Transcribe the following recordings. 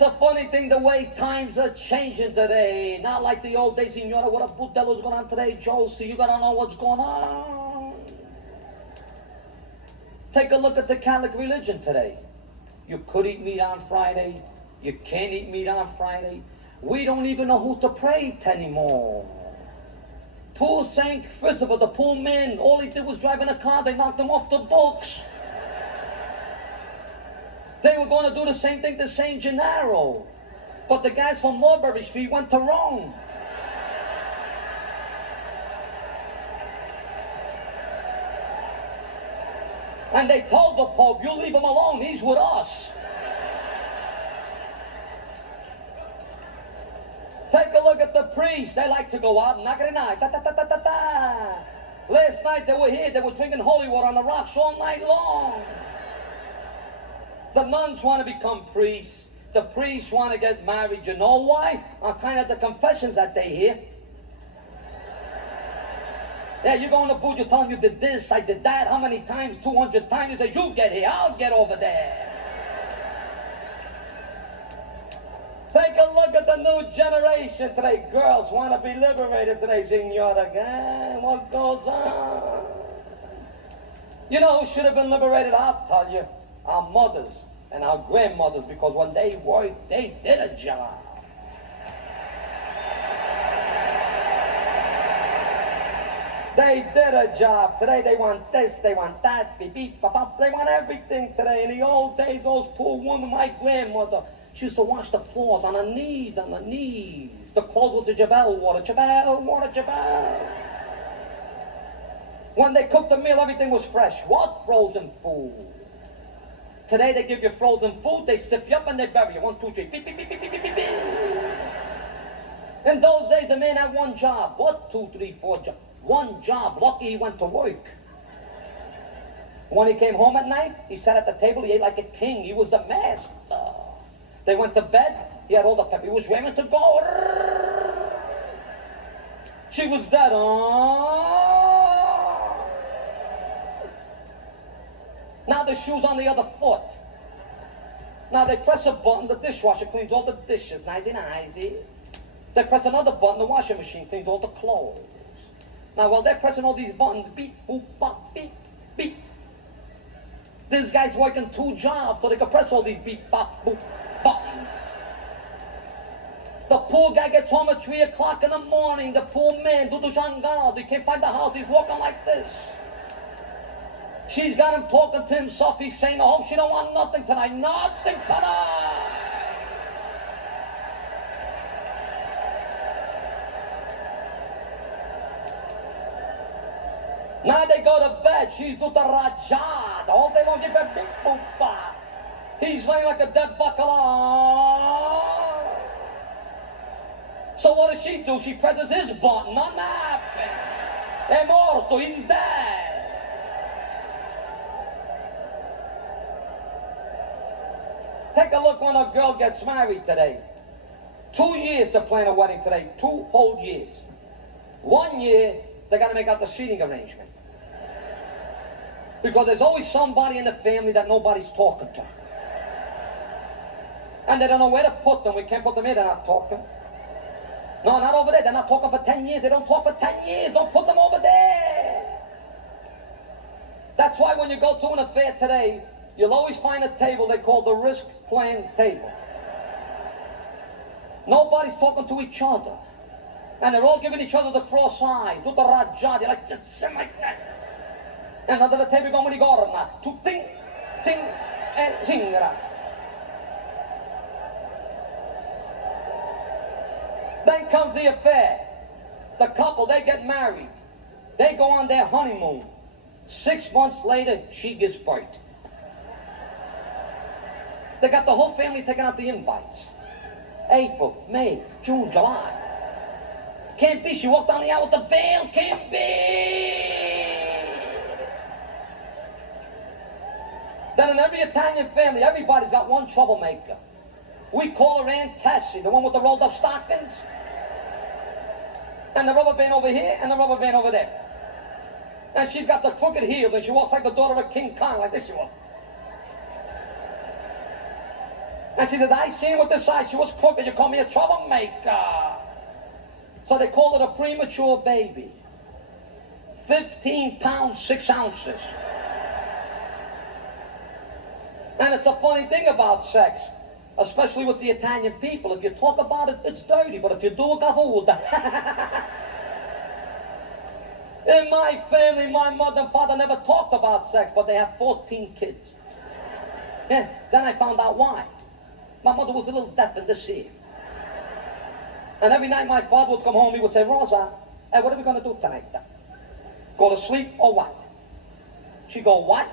It's a funny thing the way times are changing today. Not like the old days, Signora. What a budello's going on today, Josie? You gotta know what's going on. Take a look at the Catholic religion today. You could eat meat on Friday. You can't eat meat on Friday. We don't even know who to pray to anymore. Poor St. Christopher, the poor man, all he did was drive in a car. They knocked him off the books. They were going to do the same thing to St. Gennaro. But the guys from Mulberry Street went to Rome. And they told the Pope, you leave him alone, he's with us. Take a look at the priests. They like to go out and knock it in night. Last night they were here, they were drinking holy water on the rocks all night long. The nuns want to become priests. The priests want to get married. You know why? On kind of the confessions that they hear. Yeah, you go in the booth, you tell them you did this, I did that. How many times? 200 times. You say, you get here, I'll get over there. Take a look at the new generation today. Girls want to be liberated today, Signora. What goes on? You know who should have been liberated? I'll tell you. Our mothers and our grandmothers, because when they worked, they did a job. They did a job. Today they want this, they want that, beep, beep, bop, bop. They want everything today. In the old days, those poor women, my grandmother, she used to wash the floors on her knees, on her knees. The clothes with the Jabal water, Jabal water, Jabal. When they cooked the meal, everything was fresh. What frozen food? Today they give you frozen food, they stiff you up and they bury you. 1, 2, 3, beep, beep, beep, beep, beep, beep, beep. In those days, the man had one job. What? 2, 3, 4 jobs. One job. Lucky he went to work. When he came home at night, he sat at the table, he ate like a king. He was the master. They went to bed, he had all the pep. He was raring to go. She was dead. Now the shoe's on the other foot. Now they press a button, the dishwasher cleans all the dishes. Nicey, nicey. They press another button, the washing machine cleans all the clothes. Now while they're pressing all these buttons, beep, boop, bop, beep, beep. This guy's working 2 jobs so they can press all these beep, bop, boop buttons. The poor guy gets home at 3 o'clock in the morning. The poor man, Dudu Shangal, he can't find the house. He's walking like this. She's got him talking to himself. He's saying, I hope she don't want nothing tonight. Nothing tonight. Now they go to bed. She's do the rajad. All day long, give her big poopa. He's laying like a dead Baccala. So what does she do? She presses his button. Non happen. È morto. He's dead. Take a look when a girl gets married today. 2 years to plan a wedding today. 2 whole years. 1 year, they got to make out the seating arrangement. Because there's always somebody in the family that nobody's talking to. And they don't know where to put them. We can't put them here, they're not talking. No, not over there. They're not talking for 10 years. They don't talk for 10 years. Don't put them over there. That's why when you go to an affair today, you'll always find a table they call the risk plan table. Nobody's talking to each other. And they're all giving each other the cross eye. Do the rajad. You're like, just sit like that. And under the table go, to think, sing, and singra. Then comes the affair. The couple, they get married. They go on their honeymoon. 6 months later, she gives birth. They got the whole family taking out the invites. April, May, June, July. Can't be. She walked down the aisle with the veil. Can't be. Then in every Italian family, everybody's got one troublemaker. We call her Aunt Tessie, the one with the rolled up stockings. And the rubber band over here and the rubber band over there. And she's got the crooked heels and she walks like the daughter of King Kong, like this she walks. And she said, I seen with this eye. She was crooked. You call me a troublemaker. So they called it a premature baby. 15 pounds, 6 ounces. And it's a funny thing about sex, especially with the Italian people. If you talk about it, it's dirty. But if you do it, in my family, my mother and father never talked about sex, but they have 14 kids. Yeah, then I found out why. My mother was a little deaf in this ear. And every night my father would come home, he would say, Rosa, hey, what are we going to do tonight? Go to sleep or what? She'd go, what?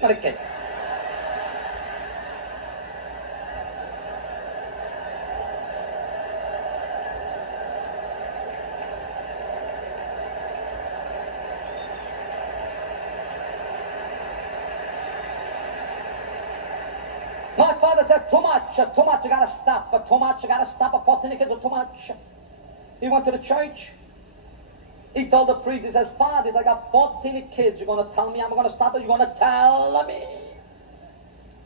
Not a kid. My father said, too much, you gotta stop, but too much, you gotta stop, 14 kids are too much. He went to the church. He told the priest, he says, Father, I got 14 kids, you're gonna tell me I'm gonna stop it, you're gonna tell me.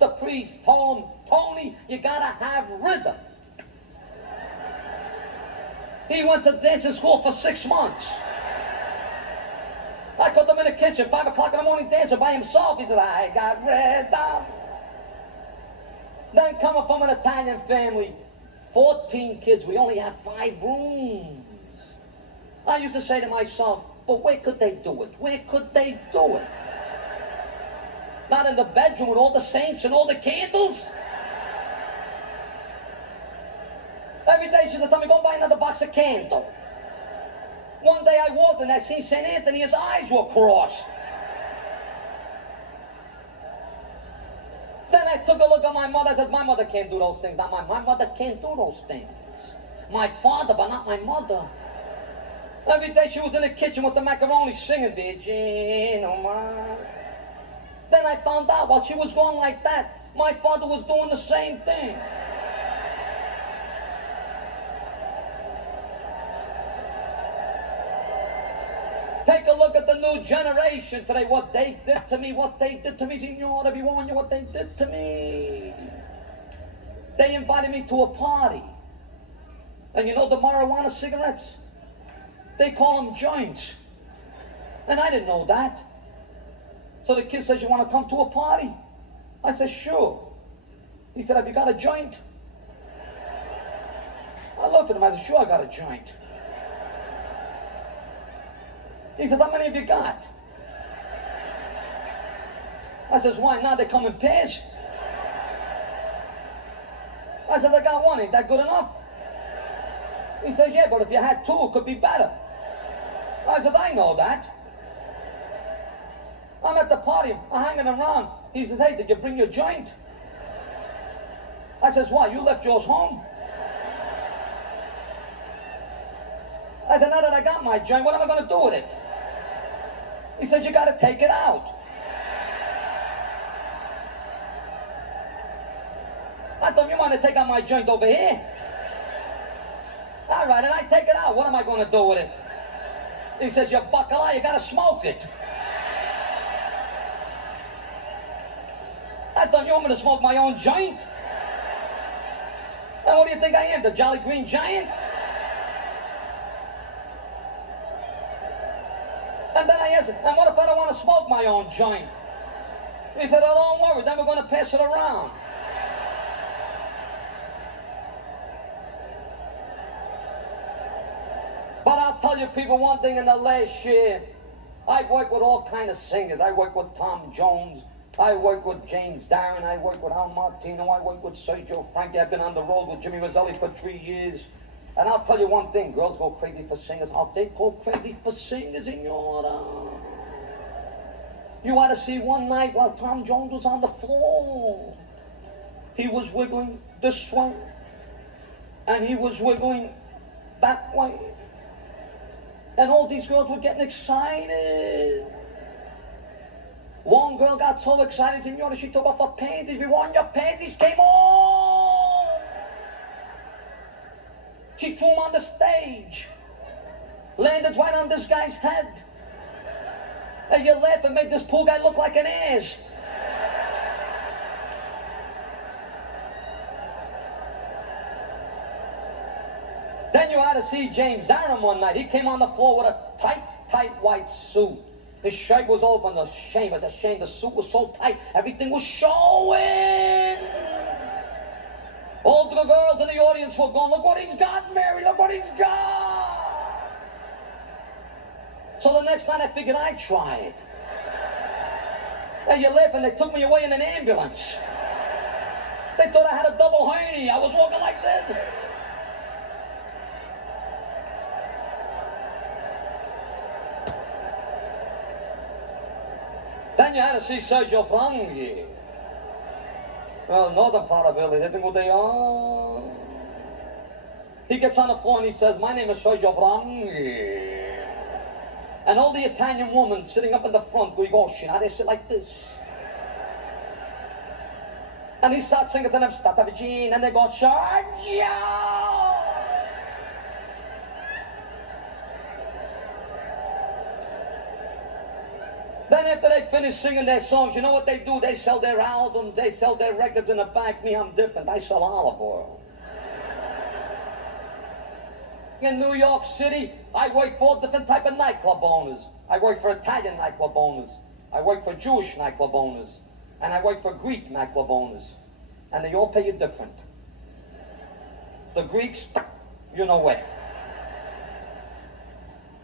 The priest told him, Tony, you gotta have rhythm. He went to dancing school for 6 months. I put him in the kitchen, 5 o'clock in the morning, dancing by himself. He said, I got rhythm. Then coming from an Italian family, 14 kids, we only have 5 rooms. I used to say to myself, but where could they do it? Where could they do it? Not in the bedroom with all the saints and all the candles? Every day she would tell me, go buy another box of candles. One day I walked and I seen St. Anthony, his eyes were crossed. Then I took a look at my mother. I said, my mother can't do those things. Not my mother can't do those things. My father, but not my mother. Every day she was in the kitchen with the macaroni singing, Virgin, oh my. Then I found out while she was going like that, my father was doing the same thing. Take a look at the new generation today, what they did to me, signor, everyone, what they did to me. They invited me to a party. And you know the marijuana cigarettes? They call them joints. And I didn't know that. So the kid says, you want to come to a party? I said, sure. He said, have you got a joint? I looked at him, I said, sure, I got a joint. He says, how many have you got? I says, why not? They come in pairs. I said, I got one. Ain't that good enough? He says, yeah, but if you had 2, it could be better. I said, I know that. I'm at the party. I'm hanging around. He says, hey, did you bring your joint? I says, why? You left yours home? I said, now that I got my joint, what am I going to do with it? He says, you got to take it out. I thought, you want to take out my joint over here? All right, and I take it out. What am I going to do with it? He says, you Baccala, you got to smoke it. I thought, you want me to smoke my own joint? And what do you think I am, the Jolly Green Giant? And then I asked him, and what if I don't want to smoke my own joint? He said, oh, don't worry, then we're going to pass it around. But I'll tell you people one thing, in the last year, I worked with all kind of singers. I worked with Tom Jones. I worked with James Darren. I worked with Al Martino. I worked with Sergio Frankie. I've been on the road with Jimmy Mazzelli for 3 years. And I'll tell you one thing, girls go crazy for singers. How they go crazy for singers, Signora. You ought to see one night while Tom Jones was on the floor. He was wiggling this way, and he was wiggling that way. And all these girls were getting excited. One girl got so excited, Signora, she took off her panties. We want your panties came on. She threw him on the stage. Landed right on this guy's head. And you laugh and made this poor guy look like an ass. Then you had to see James Aaron one night. He came on the floor with a tight white suit. His shirt was open. It was a shame. The suit was so tight. Everything was showing. All the girls in the audience were going, look what he's got, Mary. Look what he's got. So the next night I figured I'd try it. Hey, you're laughing. They took me away in an ambulance. They thought I had a double hernia. I was walking like this. Then you had to see Sergio Frangi. Well, northern part of Italy, they think what they are. He gets on the floor and he says, my name is Sergio Frangi. And all the Italian women sitting up in the front going, oh, shit, they sit like this. And he starts singing to them, Stata Vicina, and they go, Sergio! Then after they finish singing their songs, you know what they do? They sell their albums, they sell their records in the back. Me, I'm different. I sell olive oil. In New York City, I work for different type of nightclub owners. I work for Italian nightclub owners. I work for Jewish nightclub owners. And I work for Greek nightclub owners. And they all pay you different. The Greeks, you know what.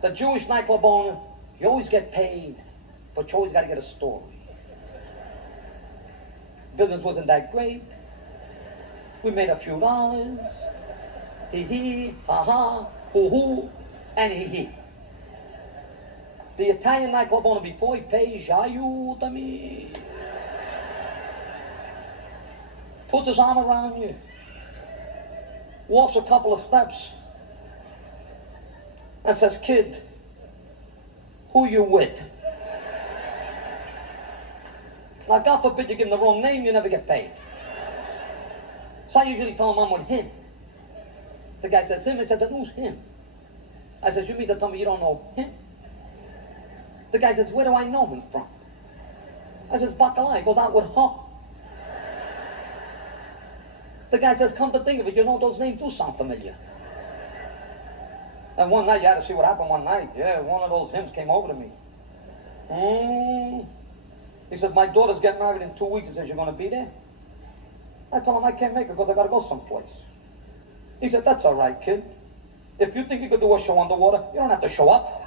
The Jewish nightclub owner, you always get paid. But you always got to get a story. Business wasn't that great. We made a few dollars. Hee, ha, hoo, and hee. The Italian nightclub owner, before he pays, aiutami. Puts his arm around you. Walks a couple of steps. And says, kid, who you with? Now, God forbid you give him the wrong name, you never get paid. So I usually tell him I'm with him. The guy says, him? I said, who's him? I said, you mean to tell me you don't know him? The guy says, where do I know him from? I says, Baccala. He goes out with her. The guy says, come to think of it, you know those names do sound familiar. And one night, you had to see what happened one night. Yeah, one of those hymns came over to me. He says, my daughter's getting married in 2 weeks. He says, you're going to be there? I told him I can't make it because I got to go someplace. He said, that's all right, kid. If you think you could do a show underwater, you don't have to show up.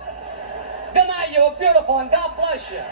Good night, you were beautiful, and God bless you.